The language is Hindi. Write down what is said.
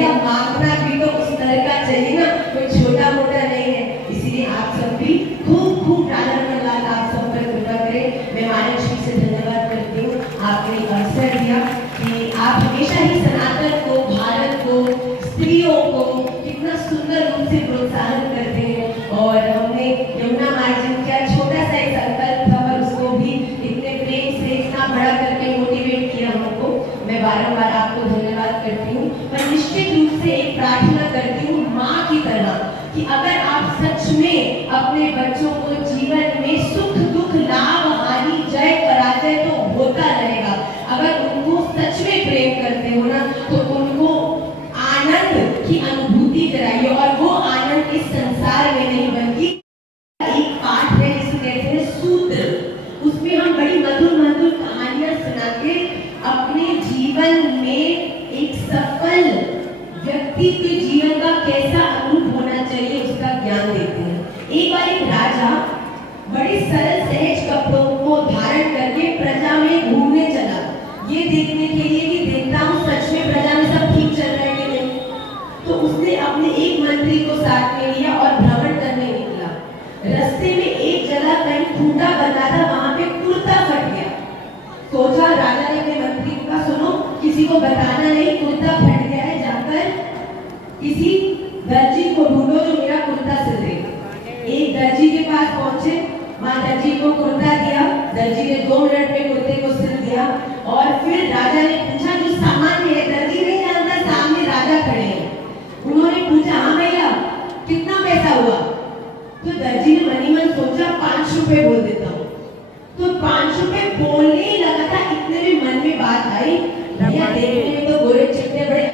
भैया मांगना भी तो उस तरह का चाहिए ना, कोई छोटा मोटा नहीं है। इसीलिए आप सब भी खूब खूब राधा रमन लाल आप सब पर कृपा करें। मैं मानक श्री से धन्यवाद करती हूँ, आपने अवसर दिया कि आप हमेशा ही सनातन को, भारत को, स्त्रियों को कितना सुंदर रूप से प्रोत्साहन करते हैं। और हमने यमुना मार्जिन क्या छोटा सा एक संकल्प था, पर उसको भी इतने प्रेम से इतना बड़ा करके मोटिवेट किया हमको। मैं बारंबार आपको धन्यवाद करती हूँ, पर निश्चित रूप से एक प्रार्थना करती हूँ माँ की तरह कि अगर आप सच में अपने बच्चों को जीवन में सुख दुख लाभ हानि जय पराजय तो होता रहेगा, अगर उनको सच में प्रेम करते हो ना, तो उनको आनंद की अनुभूति कराइए। और वो आनंद इस संसार में नहीं, बल्कि एक पाठ है जिसे कहते हैं सूत्र, उसमें हम बड़ी मधुर मधुर कहानियां सुना के अपने जीवन में एक सफल व्यक्ति के जीवन का कैसा अनुभव होना चाहिए उसका ज्ञान देते हैं। एक बार एक राजा बड़े सरल सहज कपड़ों को धारण करके प्रजा में घूमने चला, ये देखने के लिए कि देखता हूँ सच में प्रजा में सब ठीक चल रहा है कि नहीं। तो उसने अपने एक मंत्री को साथ में लिया और भ्रमण करने निकला। रास्ते में एक जगह कहीं खूंटा बना था, वहां पे कुर्ता फट गया। सोचा राजा ने अपने मंत्री को कहा, सुनो किसी को बताना नहीं, कुर्ता फट गया है, जाकर किसी दर्जी को ढूंढो जो मेरा कुर्ता सिल दे। एक दर्जी के पास पहुंचे, वहां दर्जी को कुर्ता दिया, दर्जी ने 2 मिनट में कुर्ते को सिल दिया। और फिर राजा ने पूछा जो सामान है, दर्जी नहीं जानता सामने राजा खड़े हैं। उन्होंने पूछा हाँ भैया कितना पैसा हुआ? तो दर्जी ने मनी मन सोचा 5 रुपए बोल देता हूँ। तो 5 रुपए बोलने ही लगा था, इतने में मन में बात आई, भैया देखने में तो गोरे चिट्टे बड़े